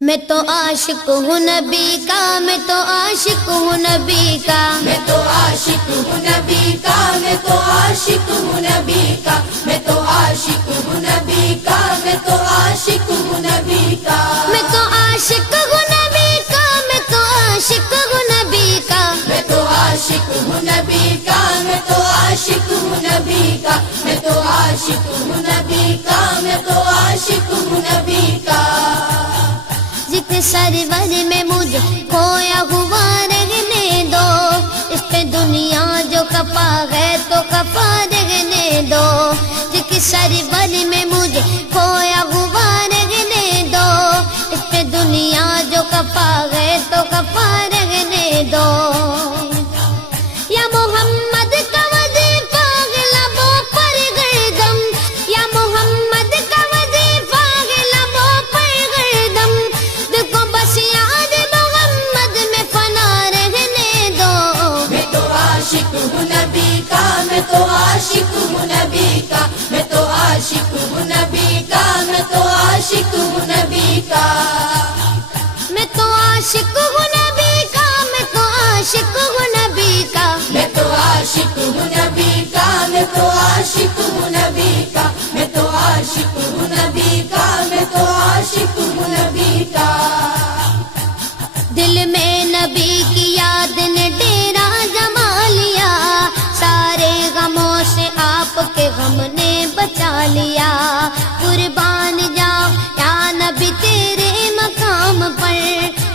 میں تو عاشق ہوں نبی کا، میں تو عاشق ہوں نبی کا، میں تو عاشق ہوں نبی کا، میں تو عاشق ہوں نبی کا، میں تو عاشق ہوں نبی کا، میں تو عاشق ہوں نبی کا، میں تو عاشق ہوں نبی کا، میں تو عاشق ہوں نبی کا، میں تو عاشق ہوں نبی کا، میں تو عاشق ہوں نبی کا، میں تو عاشق ہوں نبی کا، میں تو عاشق ہوں نبی کا۔ ذکر سرور میں مجھے کھویا ہوا رہنے دو، اس پہ دنیا جو کفا ہے تو کفا رہنے دو، ذکر سرور میں مجھے کھویا ہوا رہنے دو، اس پہ دنیا جو کفا ہے تو کفا رہنے دو۔ یا محمد کا وظیفہ ہے لبوں پر گردم، یا محمد کا وظیفہ ہے لبوں پر گردم، دیکھو بس یاد محمد میں فنا رہنے دو۔ میں تو عاشق ہوں نبی کا، میں تو عاشق ہوں نبی کا، میں تو عاشق ہوں نبی کا، میں تو عاشق ہوں نبی کا، میں تو عاشق ہوں نبی کا، میں تو عاشق ہوں نبی کا، میں تو عاشق ہوں نبی کا، میں تو عاشق ہوں نبی کا، میں تو عاشق ہوں نبی کا، میں تو عاشق ہوں نبی کا۔ دل میں نبی کی یاد نے ڈیرا جما لیا، سارے غموں سے آپ کے غم نے بچا لیا، قربان جاؤ یا نبی تیرے مقام پر،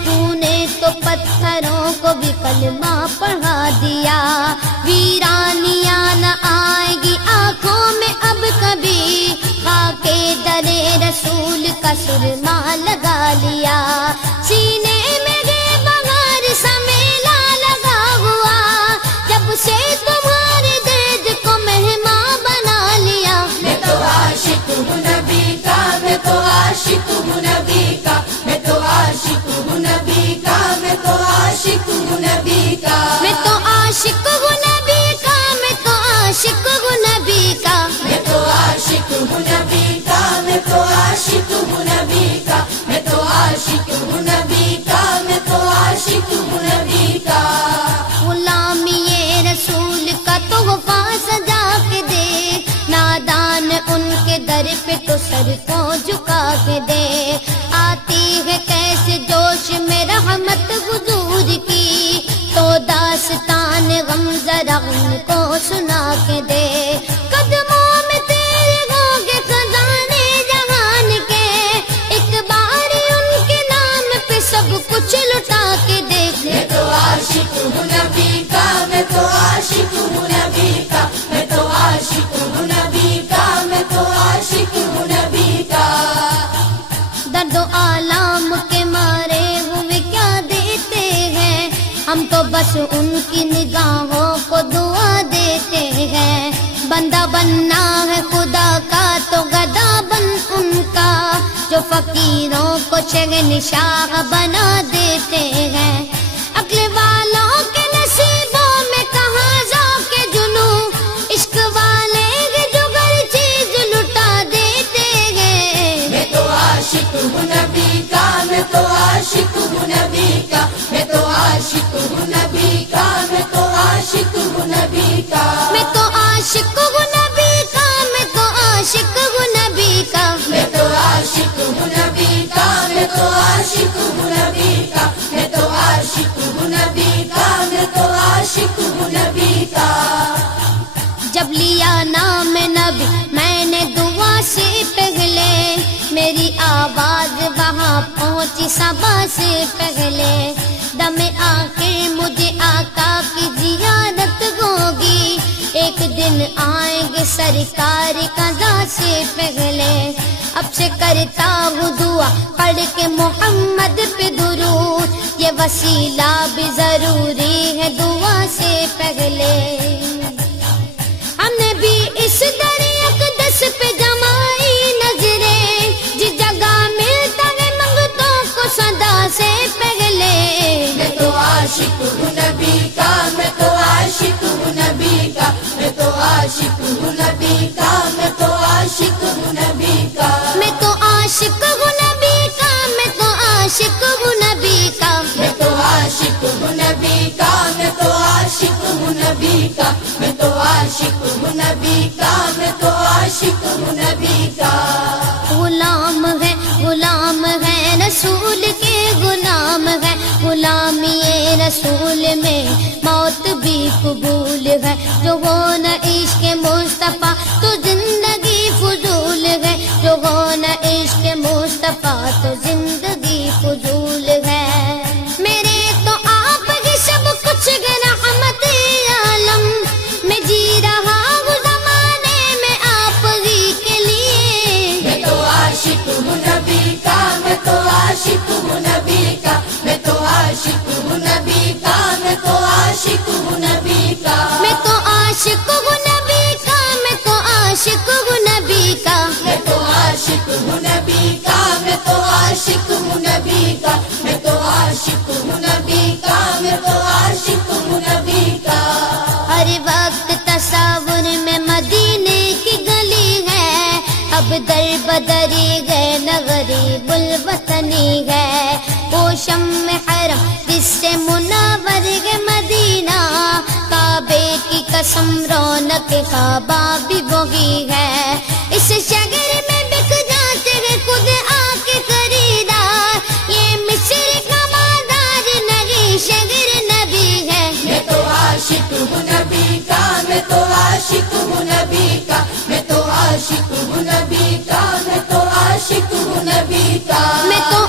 تو نے تو پتھروں کو بھی کلمہ پڑھا دیا، ویرانیاں نہ آئے گی آنکھوں میں اب کبھی، خاک در رسول کا سرما لگا لیا، سینے میں گے بغار سا میلہ لگا ہوا، جب سے تمہارے درد کو مہمان بنا لیا۔ میں تو عاشق ہوں نبی کا، میں تو عاشق ہوں نبی کا، میں تو عاشق ہوں نبی کا، میں تو عاشق ہوں نبی کا، میں تو عاشق ہوں نبی کا، میں تو عاشق ہوں نبی کا، میں تو عاشق ہوں نبی کا، میں تو عاشق ہوں نبی کا، میں تو عاشق ہوں نبی کا، میں تو عاشق ہوں نبی کا۔ غلامی رسول کا تحفہ سجا کے دے، نادان ان کے در پہ تو سر کو جھکا کے دے، آتی ہے کیسے جوش میں رحمت حضور کی، تو داستان غم ذرا ان کو سنا کے دے، قدموں میں تیرے ہوں گے خزانے جہان کے، ایک بار ان کے نام پہ سب کچھ لٹا کے دیکھ۔ میں تو عاشق ہوں نبی کا، میں تو عاشق ہوں نبی کا، میں تو عاشق ہوں نبی کا، میں تو عاشق ہوں نبی کا۔ درد و آلام کے مارے ہوئے کیا دیتے ہیں، ہم تو بس ان کی نگاہوں کو دعا دیتے ہیں، بندہ بننا ہے خدا کا تو گدا بن ان کا، جو فقیروں کو شہنشاہ بنا دیتے ہیں، عقل والوں کے نصیبوں میں کہاں ذوق جنو، عشق والے جو ہر چیز لٹا دیتے ہیں۔ میں تو عاشق ہوں نبی کا، میں تو عاشق ہوں نبی کا، میں تو عاشق ہوں نبی کا، میں تو عاشق ہوں نبی کا، میں تو عاشق ہوں نبی کا، میں تو عاشق ہوں نبی کا، میں تو عاشق ہوں نبی کا، میں تو عاشق ہوں نبی کا، میں تو عاشق ہوں نبی کا، میں تو عاشق ہوں نبی کا۔ جب لیا نام نبی میں نے دعا سے پہلے، میری آواز وہاں پہنچی صبا سے پہلے، دم آخر مجھے آقا کی زیارت ہوگی، ایک دن آئیں گے سرکار قضا سے پہلے، اب سے کرتا ہوں دعا پڑھ کے محمد پہ درود، یہ وسیلہ بھی ضروری ہے دعا سے پہلے، ہم نے بھی اس در اقدس پہ جمائی نظریں، جس جگہ ملتا ہے منگتوں کو صدا سے پہلے، میں تو عاشق ہوں نبی کا، میں تو عاشق ہوں نبی کا، میں تو عاشق ہوں نبی کا، میں تو عاشق ہوں نبی کا، میں تو عاشق ہوں نبی کا، میں تو عاشق عاشق ہوں نبی کا، میں تو عاشق ہوں نبی کا۔ غلام ہے رسول کے غلام ہے، غلامی رسول میں موت بھی قبول ہے، جو ہو نہ عشق مصطفیٰ تو زندگی فضول ہے، جو ہو نہ عشق مصطفیٰ تو زندگی فضول ہے۔ میرے تو آپ ہی سب کچھ ہے رحمت عالم، میں جی رہا ہوں زمانے میں آپ ہی کے لیے۔ میں تو عاشق ہوں نبی کا، میں تو عاشق ہوں نبی کا، میں تو عاشق ہوں نبی کا، میں تو عاشق ہوں نبی کا۔ میں تو عاشق ہوں نبی کا، میں تو عاشق ہوں نبی کا۔ میں تو عاشق ہوں نبی کا، میں تو عاشق ہوں نبی کا، میں تو عاشق ہوں نبی کا، میں تو عاشق ہوں نبی کا۔ ہر وقت تصور میں مدینے کی گلی ہے، اب در بدری گئے نہ غریب الوطنی ہے، وہ شمع حرم جس سے منور ہے مدینہ، کعبے کی قسم رونق کعبہ بھی وہی ہے، اس شہر میں بک جاتے ہیں خود آ کے خریدار، یہ مصر کا بازار نہیں شہر نبی ہے۔ میں تو عاشق ہوں نبی کا، میں تو عاشق ہوں نبی کا، میں تو عاشق ہوں نبی کا، میں تو عاشق ہوں نبی کا۔ میں تو